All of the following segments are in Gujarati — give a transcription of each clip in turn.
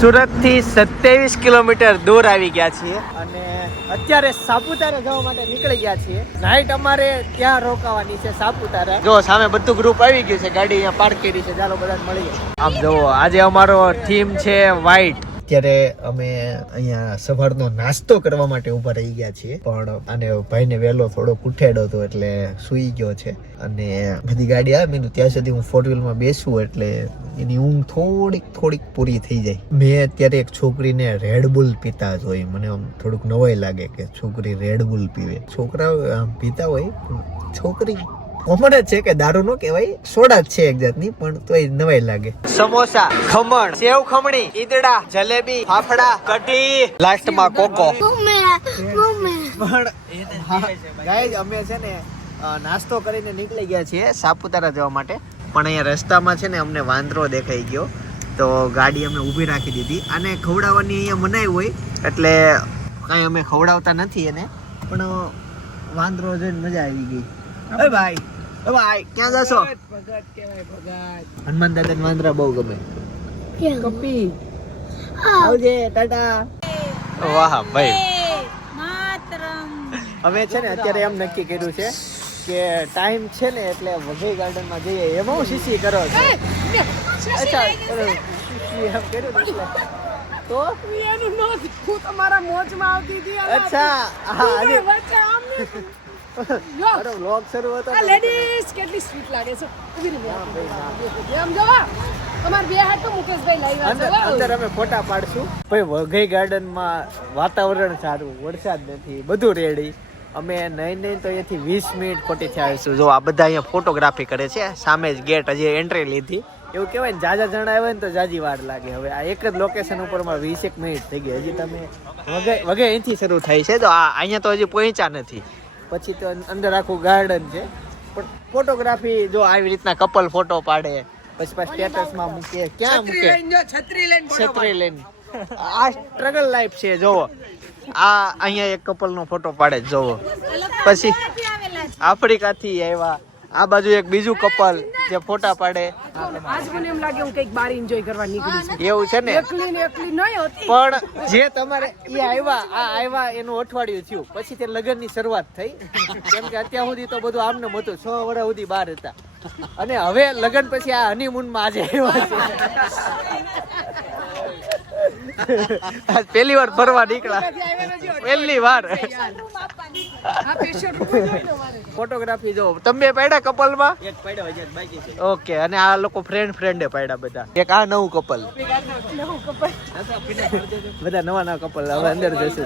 સુરતથી સત્યાવીસ કિલોમીટર દૂર આવી ગયા છીએ. અને અત્યારે સાપુતારા જવા માટે નીકળી ગયા છીએ. નાઈટ અમારે ત્યાં રોકાવાની છે સાપુતારા. જો સામે બધું ગ્રુપ આવી ગયું છે. ગાડી અહીંયા પાર્ક કરી છે. ચાલો બધા મળી આમ જુઓ આજે અમારો થીમ છે વ્હાઈટ અત્યારે અમે અહીંયા સવારનો નાસ્તો કરવા માટે ઊભા રહી ગયા છીએ. પણ આને ભાઈને વહેલો થોડો ઉઠેડો હતો એટલે સૂઈ ગયો છે. અને બધી ગાડી આવે મેં ત્યાં સુધી હું ફોર વ્હીલમાં બેસું એટલે એની ઊંઘ થોડીક થોડીક પૂરી થઈ જાય. મેં અત્યારે એક છોકરીને રેડબુલ પીતા જોઈ મને આમ થોડુંક નવાઈ લાગે કે છોકરી રેડબુલ પીવે. છોકરાઓ આમ પીતા હોય છોકરી કોમન જ છે કે દારૂ નો કહેવાય સોડા જ છે એક જાતની પણ તોય નવાઈ લાગે. સમોસા ખમણ સેવ ખમણી ઈદડા જલેબી ફાફડા કઢી લાસ્ટમાં કોકો. પણ ગાઈઝ અમે છે ને નાસ્તો કરીને નીકળી ગયા છીએ સાપુતારા જવા માટે. પણ અહીંયા રસ્તામાં છે ને અમને વાંદરો દેખાઈ ગયો. તો ગાડી અમે ઊભી રાખી દીધી. અને ખવડાવવાની અહીંયા મનાઈ હોય એટલે કાંઈ અમે ખવડાવતા નથી એને. પણ વાંદરો જોઈને મજા આવી ગઈ. એ ભાઈ. ભાઈ ક્યાં જશો? હનુમાન દાદા વાંદરા બહુ ગમે. કપી. આવજે ટાટા. વાહ ભાઈ. અમે છે ને અત્યારે એમ નક્કી કર્યું છે કે ટાઈમ છે ને એટલે વઘઈ ગાર્ડનમાં જઈએ. એમાં હું શીશી કરો છો. અચ્છા શીશી એમ કર્યું ને એટલે. તો? તમારા મોજમાં આવતી હતી અચ્છા હા વચ્ચે આમ ને જો, શરૂ હતો આ લેડીઝ કેટલી સ્વીટ લાગે છે. ઊભી રહી ના, ભાઈ, ના. એમ જો તમાર બે હાથ તો મુકેશભાઈ લાવ્યા અંદર અંદર અમે ફોટા પાડશું. ભાઈ વઘઈ ગાર્ડનમાં વાતાવરણ સારું વરસાદ નથી બધું રેડી અમે નહીં નહીં તો અહીંયાથી વીસ મિનિટ ખોટી થયા આવીશું જો આ બધા અહીંયા ફોટોગ્રાફી કરે છે સામે જ ગેટ હજી એન્ટ્રી લીધી. એવું કહેવાય ને જાજા જણા આવે ને તો જાજી વાર લાગે. હવે આ એક જ લોકેશન ઉપરમાં વીસ એક મિનિટ થઈ ગઈ. હજી તમે વઘઈ વઘઈ અહીંથી શરૂ થાય છે. તો આ અહીંયા તો હજી પહોંચ્યા નથી. પછી તો અંદર આખું ગાર્ડન છે. પણ ફોટોગ્રાફી જો આવી રીતના કપલ ફોટો પાડે પછી પાછા સ્ટેટસમાં મૂકે ક્યાં મૂકે છત્રી લઈને છત્રી લઈને. આ સ્ટ્રગલ લાઈફ છે જોવો આ અહીંયા એક કપલ નો ફોટો પાડે જોવો પછી આફ્રિકાથી આવ્યા. આ બાજુ એક બીજું કપલ જે ફોટા પાડે. આજ મને એમ લાગે હું કંઈક બાર એન્જોય કરવા નીકળી છું. એવું છે ને? એકલી ને એકલી નઈ હતી. પણ જે તમારે એ આવ્યા આ આવ્યા એનું અઠવાડિયું થયું. પછી તે લગ્નની શરૂઆત થઈ. કેમ કે અત્યાર સુધી તો બધું આમને મતું છ વર્ષ સુધી બહાર હતા. અને હવે લગ્ન પછી આ હનીમૂનમાં આજે આવ્યા છે. આજ પહેલી વાર ફરવા નીકળ્યા. પહેલી વાર. જ. ફોટોગ્રાફી જો તમે પાડ્યા કપલમાં ઓકે અને આ લોકો ફ્રેન્ડ ફ્રેન્ડે પાડ્યા બધા. એક આ નવું કપલ નવું કપલ બધા નવા નવા કપલ હવે અંદર જશે.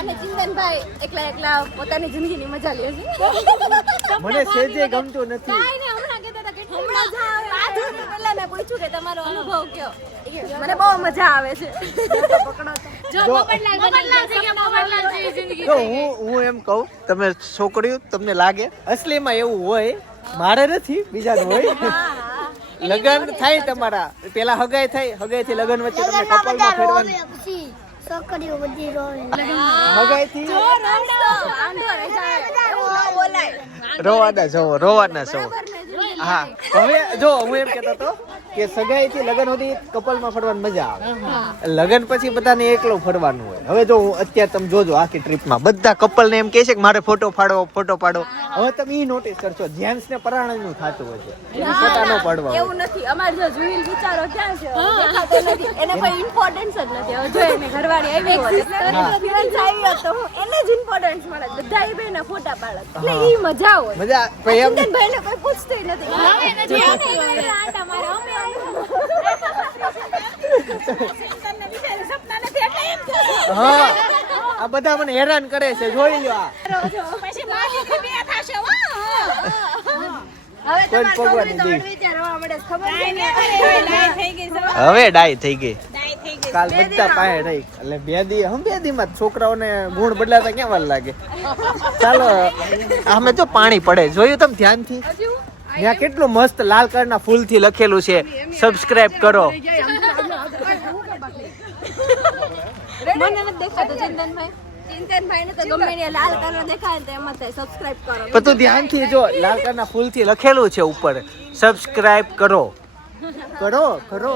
અને ચિંતનભાઈ એકલા એકલા પોતાની જિંદગીની મજા લે છે મને સેજે ગમતું નથી. હમણાં કહેતા હતા કેટલી મજા આવે. પાંચ મિનિટ પહેલા મેં પૂછ્યું કે તમારો અનુભવ કયો? મને બહુ મજા આવે છે. જો. હું હું એમ કહું તમે છોકરીઓ તમને લાગે અસલીમાં એવું હોય મારે નથી બીજાનું હોય. લગન થાય તમારા. પેલા હગાઈ થાય હગાઈ થી લગન વચ્ચે તમે કપલમાં ફેરવાનું. છોકરીઓ બધી રોવે. હગાઈ થી જો રમતો, આંધળો રહી જાય. એવું ન બોલાય. રોવાના જવો રોવાના જિંદગી હા. હવે જો હું એમ કહેતો હતો કે સગાઈ થી લગન સુધી કપલમાં ફરવાની મજા આવે. લગન પછી બધાને એકલો ફરવાનું હોય. હવે જો હું અત્યારે તમે જોજો આખી ટ્રીપમાં બધા કપલ ને એમ કહે છે કે મારે ફોટો ફાડો ફોટો પાડો. હવે તમે ઈ નોટિસ કરશો જેન્ટ્સ ને પરાણાનું થતું હોય છે. એની ફોટા ન પાડવા એવું નથી. અમારે જો જુઈલ વિચારો ક્યાં છે? દેખાતો નથી. એને કોઈ ઇમ્પોર્ટન્સ જ નથી. હવે જો એને ઘરવાળી આવી હોય ફિલિંગ્સ આવી તો એને જ ઇમ્પોર્ટન્સ મળે. બધા એ ભાઈને ફોટા પાડે. એટલે ઈ મજા હોય. મજા પછી એમ ને કોઈ પૂછતુંય નથી. હવે નથી આને આટા મારે અમે ચિંતનને બિચારી સપના નથી એટલે એમ હા. આ બધા મને હેરાન કરે છે. જોઈ લો આ. પછી મારી હવે ડાય થઈ ગઈ કાલ બધા પાસે રહી એટલે બે દી હમ બે દી માં છોકરાઓને ગુણ બદલાતા ક્યાં વાર લાગે ચાલો અમે તો પાણી પડે જોયું તમે ધ્યાનથી ત્યાં કેટલું મસ્ત લાલ કલરના ફૂલથી લખેલું છે સબસ્ક્રાઇબ કરો મને નથી દેખાતો ચિંતનભાઈ પણ તું ધ્યાનથી જો લાલ કલરના ફૂલથી લખેલું છે ઉપર સબસ્ક્રાઇબ કરો. કરો કરો.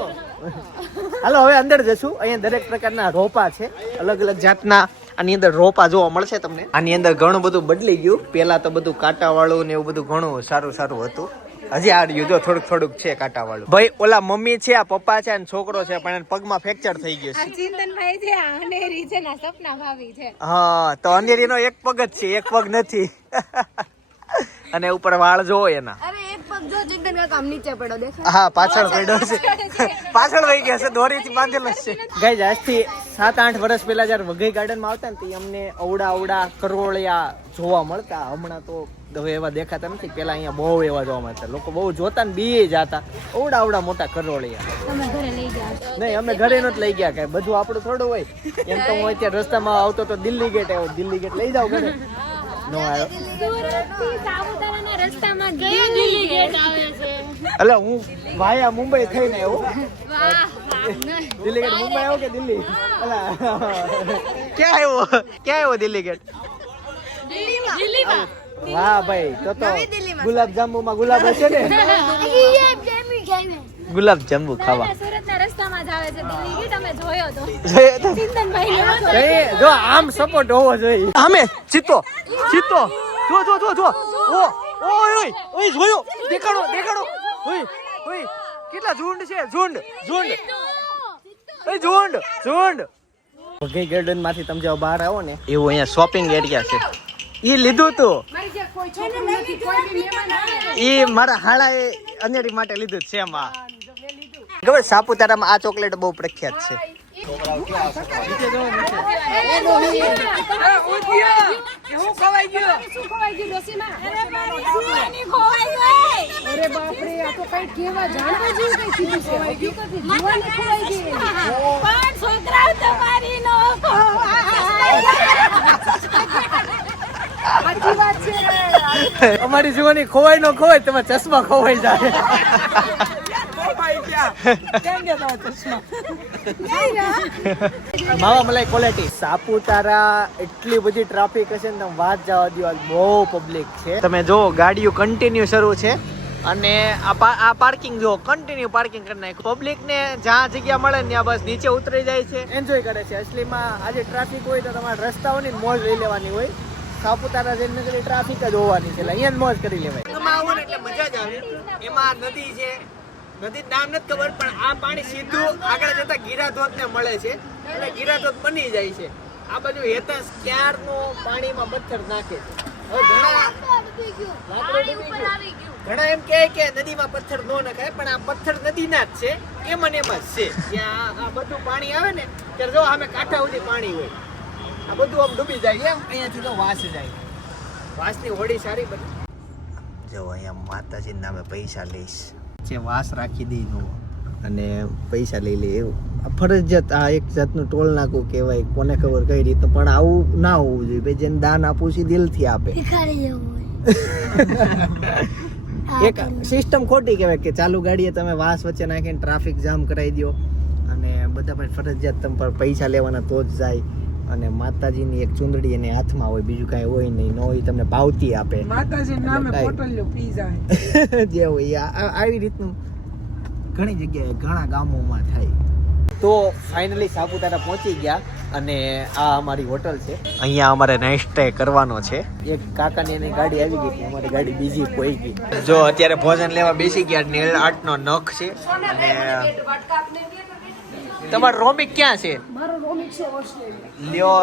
હાલો હવે અંદર જશું. અહીંયા દરેક પ્રકારના રોપા છે અલગ અલગ જાતના. આની અંદર રોપા જોવા મળશે તમને. આની અંદર ઘણું બધું બદલી ગયું. પેલા તો બધું કાંટા વાળું ને એવું બધું ઘણું સારું સારું હતું. હજી આ રહ્યું જો થોડુંક થોડુંક છે કાંટા વાળું ભાઈ ઓલા મમ્મી છે આ પપ્પા છે અને છોકરો છે પણ એને પગમાં ફ્રેક્ચર થઈ ગયું છે. ચિંતનભાઈ છે અનેરી છે ને સપના ભાવી છે. હા તો અંધેરીનો એક પગ જ છે એક પગ નથી. અને ઉપર વાળ જો એના. અરે એક પગ જો ચિંતન કાકા આમ નીચે પડ્યો દેખાય? હા પાછળ પડ્યો છે. પાછળ વહી ગયા છે દોરીથી બાંધેલો છે. ગાઈઝ આજથી સાત આઠ વર્ષ પહેલા જ્યારે વઘઈ ગાર્ડનમાં આવતા ને તે અમને અવડા અવડા કરોળિયા જોવા મળતા. હમણાં તો હવે એવા દેખાતા નથી. પેલા અહીંયા બહુ એવા જોવા મળતા. લોકો બહુ જોતા ને બી જાતા. અવડા અવડા મોટા કરોળિયા. તમે ઘરે લઈ ગયા નહીં અમે ઘરે નથી લઈ ગયા કઈ. બધું આપણું થોડું હોય. એમ તો હું અત્યારે રસ્તામાં આવતો તો દિલ્હી ગેટ આવ્યો. દિલ્હી ગેટ લઈ જાવ ઘરે. નો આવ્યો. એટલે હું વાયા મુંબઈ થઈને એવું દિલ્હી ગેટ મુંબઈ આવ્યો કે દિલ્હી? ક્યાં આવ્યો? ક્યાં આવ્યો દિલ્હી ગેટ હા વાહ ભાઈ તો તો ગુલાબ જાંબુ માં ગુલાબ હશે ને? ગુલાબ જાંબુ ખાવા. સુરતના રસ્તામાં જ આવે છે દિલ્હી ગેટ અમે જોયો તો. જોઈએ તો. ચિંતનભાઈ જો આમ સપોર્ટ હોવો જોઈએ. આમે ચિત્તો ચિત્તો જો જો જો જો. ઓ ઓય ઓય ઓય જોયો. દેખાડો દેખાડો. ઓય ઓય. કેટલા ઝુંડ છે? ઝુંડ ઝુંડ. ઓય ઝુંડ ઝુંડ. વઘઈ ગાર્ડનમાંથી તમે જો બહાર આવો ને. એવું અહીંયા શોપિંગ એરિયા છે. એ લીધું તું. મારી જે કોઈ છોકરું નથી કોઈ બી મહેમાન આવે. ને, ઈ મારા હાળાએ અનેરી માટે લીધું છે એમાં. ખબર સાપુતારામાં આ ચોકલેટ બહુ પ્રખ્યાત છે. હું ખવાઈ ગયો શું ખવાઈ ગયું ડોસીમાં અરે બાપ રે આ તો કઈ કેવા જાણવા જેવું કઈ સીધું છે? હકીકતથી જીવવાની ખવાઈ ગઈ પણ છોકરાઓ તમારી નો સાચી વાત છે અમારી જુવાની ખોવાય નો ખોવાય તમારા ચશ્મા ખોવાઈ જાય. માવા મલાઈ ક્વોલિટી સાપુતારા એટલી બધી ટ્રાફિક હશે ને તમે વાત જવા દો આજ બહુ પબ્લિક છે. તમે જો ગાડીઓ કન્ટિન્યુ શરૂ છે અને આ પાર્કિંગ જો કન્ટિન્યુ પાર્કિંગ કરી પબ્લિક ને જ્યાં જગ્યા મળે ત્યાં બસ નીચે ઉતરી જાય છે. એન્જોય કરે છે. અસલીમાં આજે ટ્રાફિક હોય તો તમારે રસ્તાઓની મોજ લઈ લેવાની હોય. સાપુતારા જઈને ટ્રાફિક જ હોવાની છે. અહીંયા મોજ કરી લેવાય. એટલે મજા આવે. એમાં નદી છે નદી નામ નથી ખબર, પણ આ પાણી સીધું આગળ જતા ગીરાધોધ ને મળે છે. અને ગીરાધોધ બની જાય છે. આ બાજુ હેતા ક્યારનું પાણીમાં પથ્થર નાખે છે? હવે ઘણા. ઘણા એમ કહે કે નદીમાં પથ્થર ન નખાય, પણ આ પથ્થર નદીના જ છે. એમ અને એમ જ છે. ત્યાં આ બધું પાણી આવે ને, ત્યારે જો અમે કાંઠા સુધી પાણી હોય. આ બધું આમ ડૂબી જાય. એમ અહીંયાથી તો વાસ જાય. વાસની હોડી સારી બની. જો અહીંયા માતાજી નામે પૈસા લઈશ. જે વાસ રાખી દઈ નો અને પૈસા લઈ લે એવું. ફરજિયાત આ એક જાતનું ટોલ નાકું કહેવાય કોને ખબર કઈ રીતે પણ આવું ના હોવું જોઈએ. ભાઈ જેને દાન આપવું છે દિલથી આપે. એક સિસ્ટમ ખોટી કહેવાય કે ચાલુ ગાડીએ તમે વાસ વચ્ચે નાખીને ટ્રાફિક જામ કરાવી દો અને બધા પણ ફરજિયાત તમે પર પૈસા લેવાના તો જ જાય. અને માતાજીની એક ચુંદડી એને હાથમાં હોય બીજું કાંઈ હોય નહીં ન હોય તમને ભાવતી આપે. માતાજી નામે પોટલ્યો કાંઈ. પોટલિયો પી જાય. જે હોય આવી રીતનું ઘણી જગ્યાએ ઘણા ગામોમાં થાય. તો ફાઇનલી સાપુતારા પહોંચી ગયા અને આ અમારી હોટલ છે. અહીંયા અમારે નાઇટ સ્ટે કરવાનો છે. એક કાકાની એની ગાડી આવી ગઈ અમારી ગાડી બીજી કોઈ ગઈ. જો અત્યારે ભોજન લેવા બેસી ગયા નેલ આર્ટનો નખ છે. અને તમારો રોમિક ક્યાં છે? મારો રોમિક છે ઓસ્ટ્રેલિયા. લ્યો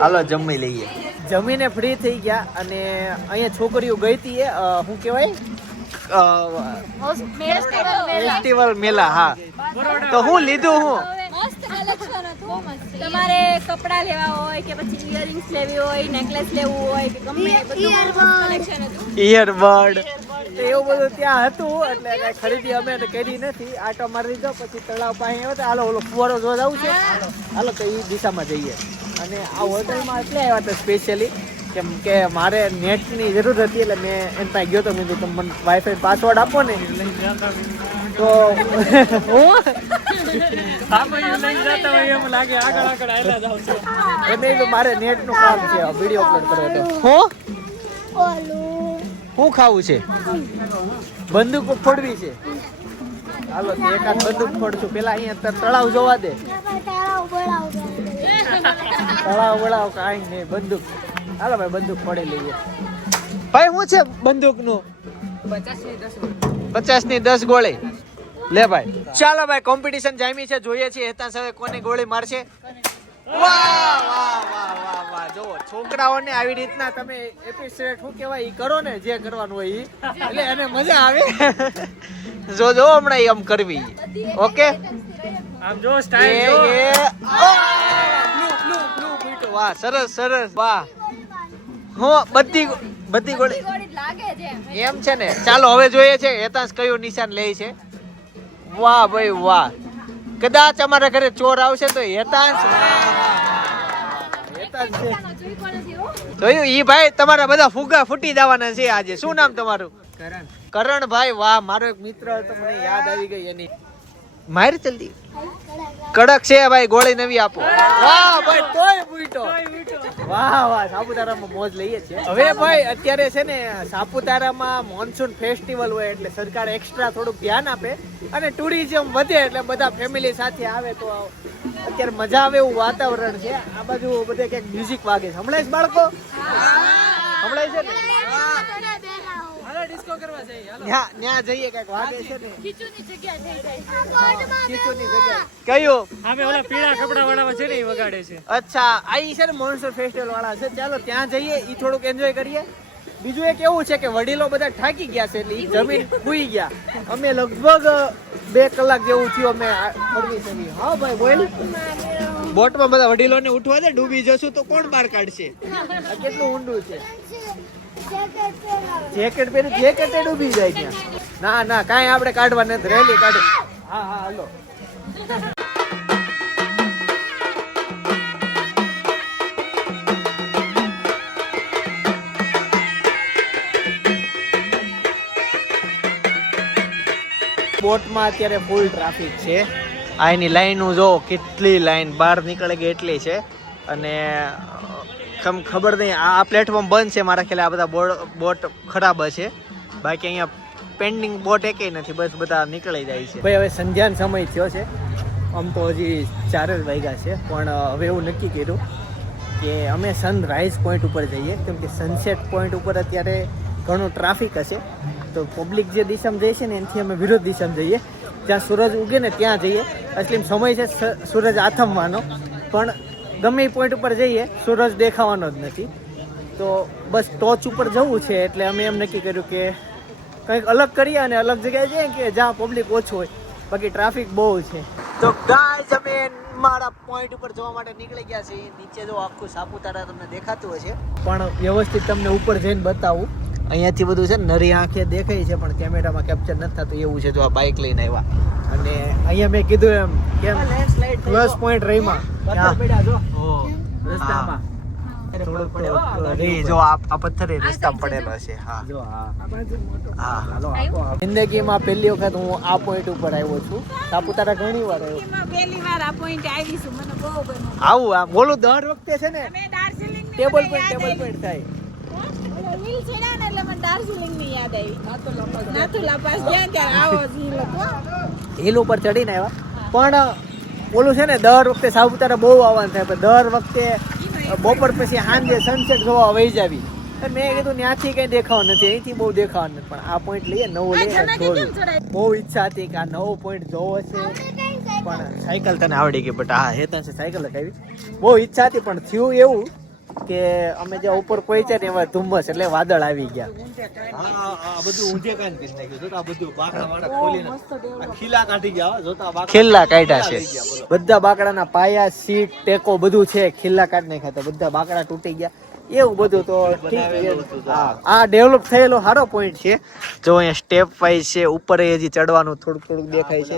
હાલો જમી લઈએ. જમીને ફ્રી થઈ ગયા અને અહીંયા છોકરીઓ ગઈ હતી એ શું કહેવાય? ફેસ્ટિવલ મેલા હા. તો હું લીધું હું? મસ્ત તમારે કપડા લેવા હોય કે પછી ઇયરિંગ્સ લેવી હોય નેકલેસ લેવું હોય કે ગમે એ બધું બહુ હતું. ઇયરબડ એવું બધું ત્યાં હતું એટલે કાંઈ ખરીદી અમે તો કરી નથી. આટો મારી દીધો પછી તળાવ પાસે આવ્યો તો હાલો ઓલો ફુવારો જોવા જવું છે. હાલો તો એ દિશામાં જઈએ. અને આ હોટલમાં એટલે આવ્યા હતા સ્પેશિયલી કેમ કે મારે નેટની જરૂર હતી એટલે મેં એમ પાસે ગયો તો મેં કીધું તમે મને વાઈફાઈ પાસવર્ડ આપો ને. તો હું? મારે નેટનું કામ છે વીડિયો અપલોડ કરવો હતો. હું? ઓલું શું ખાવું છે? બંદૂક ફોડવી છે. હાલો એકાદ બંદૂક ફોડશું. પેલા અહીંયા તળાવ જોવા દે. તળાવ બળાવ કાંઈ નહીં, બંદૂક. હાલો ભાઈ, બંદૂક ફોડી લઈએ. ભાઈ, શું છે બંદૂકનું પચાસની દસ ગોળી. લે ભાઈ. ચાલો ભાઈ કોમ્પિટિશન જામી છે. જોઈએ છીએ હેતાંશ હવે કોની ગોળી મારશે. વાહ વાહ વાહ વાહ વાહ જો છોકરાઓને આવી રીતના તમે એપિસોડ શું કહેવાય ઈ કરો ને જે કરવાનું હોય ઈ. એટલે એને મજા આવે. જો જો હમણાં એમ આમ કરવી. ઓકે? આમ જો સ્ટાઈલ જો. એ. બ્લુ બ્લુ બ્લુ બીટો વાહ સરસ સરસ વાહ. હું બધી બધી ગોળી. ગોળી લાગે છે એમ. છે ને. ચાલો હવે જોઈએ છે એતાસ કયું નિશાન લે છે? વાહ ભાઈ વાહ. કદાચ અમારા ઘરે ચોર આવશે તો હેતાંશ. જોયું? ઈ ભાઈ તમારા બધા ફુગા ફૂટી જવાના છે આજે. શું નામ તમારું? કરણ. કરણભાઈ વાહ મારો એક મિત્ર તમને યાદ આવી ગઈ એની. માર જલ્દી. કડક છે ભાઈ ગોળી નવી આપો. વાહ ભાઈ તોય બૂટો વાહ વાહ સાપુતારામાં મોજ લઈએ છે હવે ભાઈ અત્યારે છે ને સાપુતારામાં મોન્સૂન ફેસ્ટિવલ હોય એટલે સરકાર એક્સ્ટ્રા થોડુંક ધ્યાન આપે અને ટુરિઝમ વધે એટલે બધા ફેમિલી સાથે આવે તો અત્યારે મજા આવે એવું વાતાવરણ છે. આ બાજુ બધે ક્યાંક મ્યુઝિક વાગે છે. હમણાં જ બાળકો? હમણાં છે ને? ડિસ્કો કરવા જઈએ હાલો. ન્યા ન્યા જઈએ ક્યાંક વાગે છે ને. ખીચુની જગ્યા થઈ જાય. ખીચુની જગ્યા. કયો? આમે ઓલા પીળા કપડા વાળા છે ને એ વગાડે છે. અચ્છા આઈ છે ને મોન્સ્ટર ફેસ્ટિવલ વાળા છે. ચાલો ત્યાં જઈએ ઈ થોડુંક એન્જોય કરીએ. બીજું એક એવું છે કે વડીલો બધા થાકી ગયા છે એટલે જમીન ભૂઈ ગયા. અમે લગભગ બે કલાક જેવું થયું અમે ફરવી ફરવી. હા ભાઈ બોલ. બોટમાં બધા વડીલોને ઉઠવા દે ડૂબી જશું તો કોણ બહાર કાઢશે? કેટલું ઊંડું છે. જેકેટ પહેરી જેકેટ ડૂબી જાય ત્યાં. ના ના, કાંઈ આપણે કાઢવા નથી. રેલી કાઢી. હા હા, હાલો. બોટમાં અત્યારે ફૂલ ટ્રાફિક છે. આ એની લાઈનો જો કેટલી લાઈન બહાર નીકળે ગઈ એટલી છે. અને ખબર નહીં. આ પ્લેટફોર્મ બંધ છે મારા ખ્યાલે. આ બધા બોટ બોટ ખરાબ હશે બાકી અહીંયા પેન્ડિંગ બોટ એકે નથી. બસ બધા નીકળી જાય છે. ભાઈ, હવે સંધ્યાનો સમય થયો છે. આમ તો હજી ચાર જ વાગ્યા છે. પણ હવે એવું નક્કી કર્યું કે અમે સનરાઈઝ પોઈન્ટ ઉપર જઈએ. કેમ કે સનસેટ પોઈન્ટ ઉપર અત્યારે ઘણું ટ્રાફિક હશે. તો પબ્લિક જે દિશામાં જઈએ છે ને, એનાથી અમે વિરોધ દિશામાં જઈએ. જ્યાં સૂરજ ઉગે ને ત્યાં જઈએ. અસલીમ સમય છે સૂરજ આથમવાનો. પણ ગમે એ પોઈન્ટ ઉપર જઈએ સૂરજ દેખાવાનો જ નથી. તો બસ ટોચ ઉપર જવું છે એટલે અમે એમ નક્કી કર્યું કે કંઈક અલગ કરીએ અને અલગ જગ્યાએ જઈએ કે જ્યાં પબ્લિક ઓછું હોય. બાકી ટ્રાફિક બહુ છે. તો ગાય અમે મારા પોઈન્ટ ઉપર જવા માટે નીકળી ગયા છે નીચે જો આખું સાપુતારા તમને દેખાતું હશે. પણ વ્યવસ્થિત તમને ઉપર જઈને બતાવું. અહીંયાથી બધું છે ને નરી આંખે દેખાય છે પણ કેમેરામાં કેપ્ચર નથી થતું. એવું છે જો આ બાઇક લઈને આવ્યા. અને અહીંયા મેં કીધું એમ કેમ? પ્લસ પોઈન્ટ રહીમાં રસ્તામાં. થોડુંક તો રે જો આ આ પથ્થર એ રસ્તામાં પડેલો છે હા. હા. જિંદગીમાં પહેલી વખત હું આ પોઈન્ટ ઉપર આવ્યો છું. સાપુતારા ઘણી વાર આવ્યો. પહેલી વાર આ પોઈન્ટ આવીશું મને બહુ આવું આમ બોલું દર વખતે છે ને ટેબલ પોઈન્ટ ટેબલ પોઈન્ટ થાય. દાર્જિલિંગની યાદ આવી. નાથુલા પાસ ગયા ત્યારે આવો હિલ હતો હિલ ઉપર ચડીને આવ્યા. પણ ઓલું છે ને દર વખતે સાપુતારા બહુ આવવાનું થાય પણ દર વખતે બપોર પછી સાંજે સનસેટ જોવા વહી જાવી. મેં કીધું ત્યાંથી કઈ દેખાવ નથી. અહીંથી બહુ દેખાવાનું નથી. પણ આ પોઈન્ટ લઈએ નવો લઈએ. બહુ ઈચ્છા હતી કે આ નવો પોઈન્ટ જોવો છે પણ સાયકલ તને આવડી ગઈ બટ હા હેતન છે સાયકલ જ આવી બહુ ઈચ્છા હતી પણ થયું એવું કે અમે જ્યાં ઉપર પહોંચ્યા ને એમાં ધુમ્મસ એટલે વાદળ આવી ગયા. ખીલા કાઢ્યા છે. બધા બાકડાના પાયા સીટ ટેકો બધું છે ખીલા કાઢ નાખ્યા હતા. બધા બાકડા તૂટી ગયા. એવું બધું તો આ ડેવલપ થયેલો સારો પોઈન્ટ છે. જો અહીંયા સ્ટેપ વાઇઝ છે ઉપર એ હજી ચડવાનું થોડુંક થોડુંક દેખાય છે.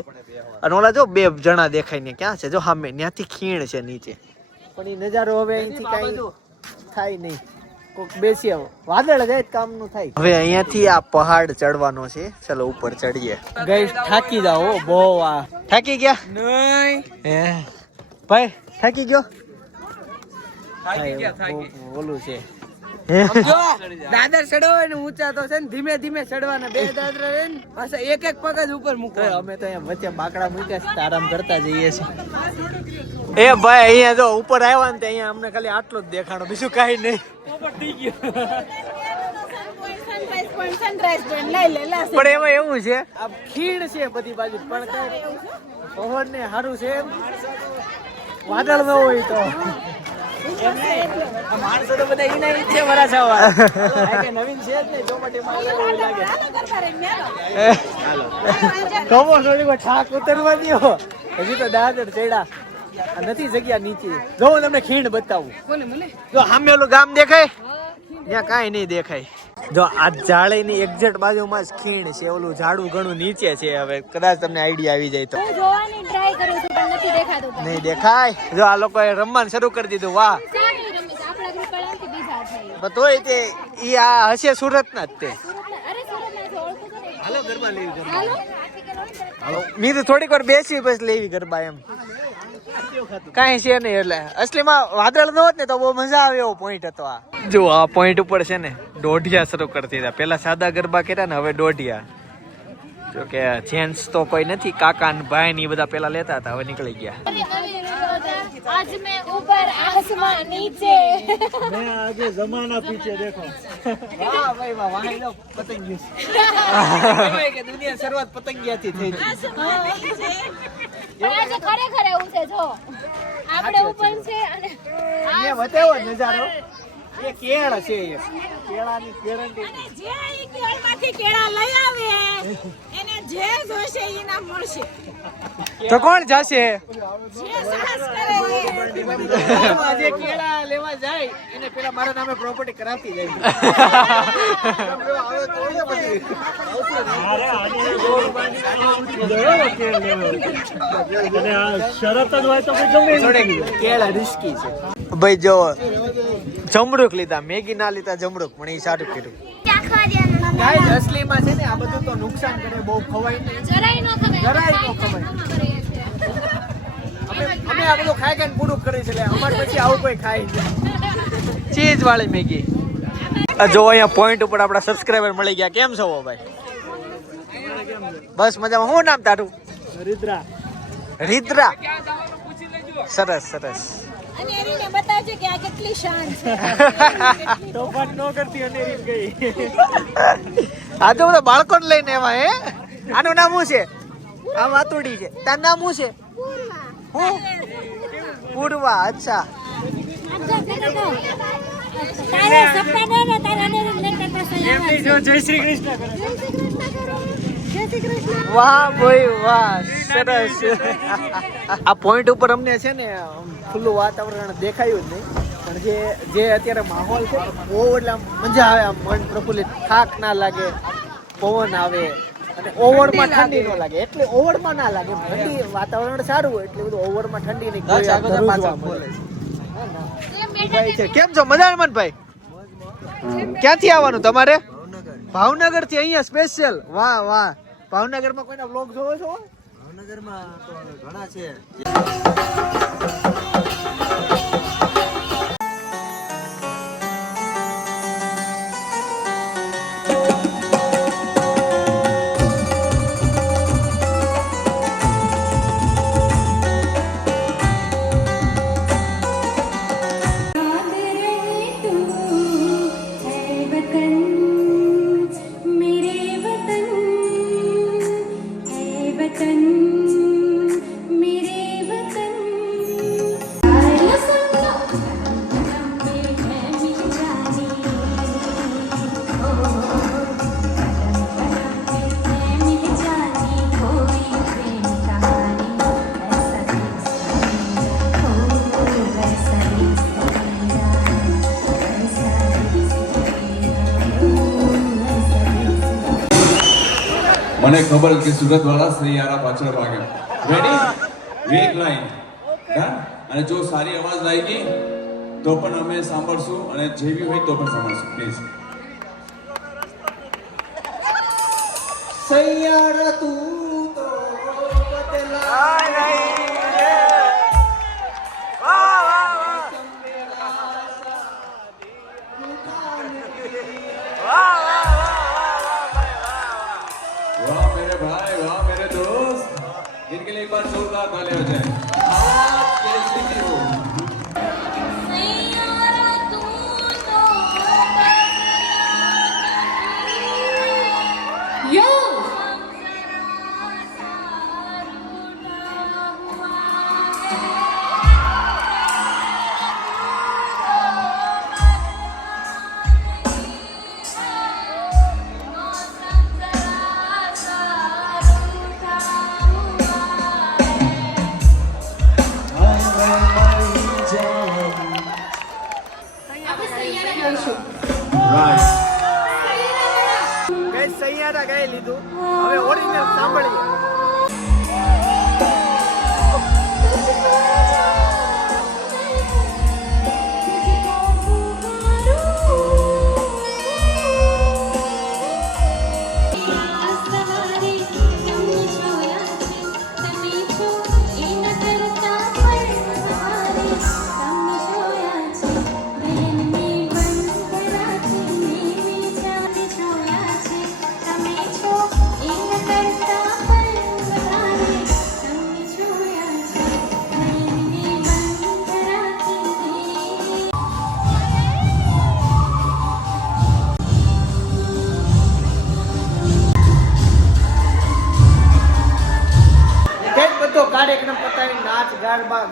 અને ઓલા જો બે જણા દેખાય ને ક્યાં છે? જો હામે ત્યાંથી ખીણ છે નીચે. પણ એ નજારો હવે અહીંથી કાંઈ થાય નહીં. કોક બેસી વાદળ જાય કામનું થાય. હવે અહીંયાથી આ પહાડ ચડવાનો છે. ચલો ઉપર ચડીએ. ગઈ થાકી જાઓ બહુ આ. થાકી ગયા? નહીં. હે? ભાઈ થાકી ગયો? થાકી ગયા, થાકી. ઓલું છે. દાદર ચડવા ને ઊંચા તો છે ને ધીમે ધીમે ચડવાના. બે દાદરા રહે ને પાછા એક એક પગ જ ઉપર મૂકો અમે તો અહીંયા વચ્ચે બાકડા મૂક્યા છે આરામ કરતા જઈએ છીએ. એ ભાઈ અહીંયા જો ઉપર આવ્યા ને અહીંયા અમને ખાલી આટલું જ દેખાણો બીજું કાંઈ નહીં. પણ એમાં એવું છે? આ ખીણ છે બધી બાજુ પણ કઈ પવન ને સારું છે એમ. વાદળ ન હોય તો. માણસો તો બધા એના ઈ જ છે વરાછાવા. આ કે નવીન છે જ નહીં ચોપાટીમાં આવે લાગે. એ, કમો ઠાક ઉતરવા દ્યો. હજી તો દાદર ચડ્યા. આ નથી જગ્યા નીચે. જો હું તમને ખીણ બતાવું. જો સામે ગામ દેખાય? ત્યાં કાંઈ નહીં દેખાય. જો આ જાળીની એક્ઝેક્ટ બાજુમાં જ ખીણ છે ઓલું ઝાડું ઘણું નીચે છે. હવે કદાચ તમને આઈડિયા આવી જાય તો. જોવાની ટ્રાય કરું છું પણ નથી દેખાતું નહીં દેખાય? જો આ લોકોએ રમવાનું શરૂ કરી દીધું વાહ. પણ તોય તે ઈ આ હશે સુરતના જ તે. સુરતના- અરે સુરતમાંથી ઓળખું છું ને. હાલો ગરબા લેવી હાલો. મેં તો થોડીક વાર બેસી પછી લેવી ગરબા એમ. કાંઈ છે નહીં એટલે. અસલીમાં વાદળ ન હોત ને તો બહુ મજા આવે એવો પોઈન્ટ હતો આ. જો આ પોઈન્ટ ઉપર છે ને દોઢિયા શરૂ કરતી હતા પેલા સાદા ગરબા કર્યા ને હવે દોઢિયા. જો જેન્ટ્સ તો કોઈ નથી કાકા ને ભાઈ ની બધા પેલા લેતા હતા હવે નીકળી ગયા. ઉપર આસમાન નીચે. આજે જમાના પીછે દેખો. પતંગ પતંગિયા. ખરેખર એવું છે જો. આપણે ઉપર છે અને નજારો. એ કેળ છે એ. કેળાની ગેરંટી જે ઈ કેળમાંથી કેળા લઈ આવે એને જે જોશે ઈ ઇનામ મળશે. તો કોણ જાશે? જે સાહસ કરે. આજે કેળા લેવા જાય એને પેલા મારા નામે પ્રોપર્ટી કરાવતી જાય. થોડીક કેળા રિસ્કી છે. ભાઈ જો જમરૂક લીધા મેગી ના લીધા જમરૂક પણ એ સારું કીધું. ગાઈસ અસલીમાં છે ને આ બધું તો નુકસાન કરે બહુ ખવાય નહીં. જરાય ન ખબર જરાય ન ખવાય. અમે આ બધું ખાઈ ખાઈને પૂરું કરી છે એટલે અમારે પછી આવું કોઈ ખાય ચીઝ વાળી મેગી. આ જો અહીંયા પોઈન્ટ ઉપર આપણા સબસ્ક્રાઇબર મળી ગયા. કેમ છો ભાઈ? બસ મજામાં. શું નામ તારું? રિદ્રા. રિદ્રા. સરસ સરસ. અને એરીને બતાવજો કે આ કેટલી શાન છે. આ તો બધા બાળકો લઈને એમાં હે? આનું નામ શું છે? આ વાતુડી છે. તાર નામ શું છે? હું? પૂર્વા અચ્છા. જય શ્રી કૃષ્ણ વાહ ભાઈ વાહ સરસ. આ પોઈન્ટ ઉપર અમને છે ને ખુલ્લું વાતાવરણ દેખાયું જ નહીં. પણ જે જે અત્યારે માહોલ છે બહુ એટલે આમ મજા આવે આમ મન પ્રફુલ્લિત. થાક ના લાગે પવન આવે અને ઓવરમાં ઠંડી ન લાગે. એટલે ઓવરમાં ના લાગે. ઠંડી વાતાવરણ સારું હોય એટલે બધું ઓવરમાં ઠંડી નહીં છે. છે કેમ છો? મજામાં ને ભાઈ ક્યાંથી આવવાનું તમારે? ભાવનગરથી અહીંયા સ્પેશિયલ વાહ વાહ. ભાવનગરમાં કોઈના બ્લોગ જોવો છો. મને ખબર કે સુરત વાળા સૈયારા પાછળ ભાગે. રેડી વેગ લાઈન હા? અને જો સારી અવાજ લાગી તો પણ અમે સાંભળશું અને જે બી હોય તો પણ સાંભળશું. પ્લીઝ સૈયારા તું તો બદલાય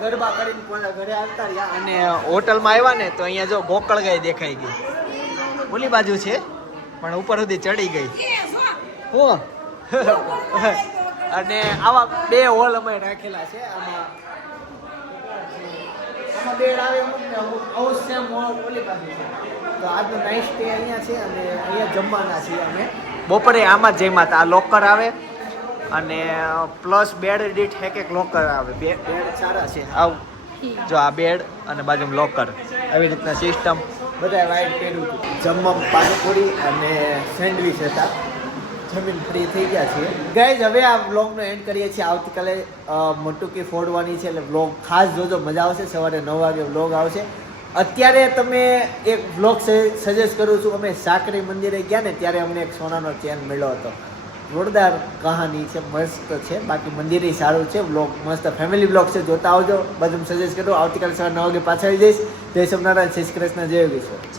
ગરબા કરીને પોતા ઘરે આવતા રહ્યા અને હોટલમાં આવ્યા ને તો અહીંયા જો ગોકળ ગાય દેખાઈ ગઈ. ઓલી બાજુ છે, પણ ઉપર સુધી ચડી ગઈ. હું. અને આવા બે હોલ અમે રાખેલા છે, આમાં. તો આજનો નાઇટ સ્ટે અહીંયા છે અને અહીંયા જમવાના છીએ અમે. બપોરે આમાં જમ્યા હતા આ લોકર આવે. અને પ્લસ બેડ દીઠ એક એક લોકર આવે. બે બેડ સારા છે. આવું. જો આ બેડ અને બાજુમાં લોકર. આવી રીતના સિસ્ટમ બધા વાઇટ પહેર્યું હતું. પાણીપુરી અને સેન્ડવિચ હતા. જમીન ફ્રી થઈ ગયા છીએ. ગાઈઝ હવે આ બ્લોગનો એન્ડ કરીએ છીએ. આવતીકાલે મટુકી ફોડવાની છે એટલે વ્લોગ ખાસ જોજો, મજા આવશે. સવારે નવ વાગે વ્લોગ આવશે. અત્યારે તમે એક વ્લોગ સજેસ્ટ કરું છું. અમે સાકરી મંદિરે ગયા ને, ત્યારે અમને એક સોનાનો ચેન મળ્યો હતો. જોરદાર કહાની છે, મસ્ત છે. બાકી મંદિરે સારું છે. બ્લોગ મસ્ત ફેમિલી બ્લોગ છે. જોતા આવજો. બધું સજેસ્ટ કરું. આવતીકાલે સવારે નવ વાગે પાછા આવી જઈશ. જય સોમનારાયણ શ્રી કૃષ્ણ. જય વિશ્વ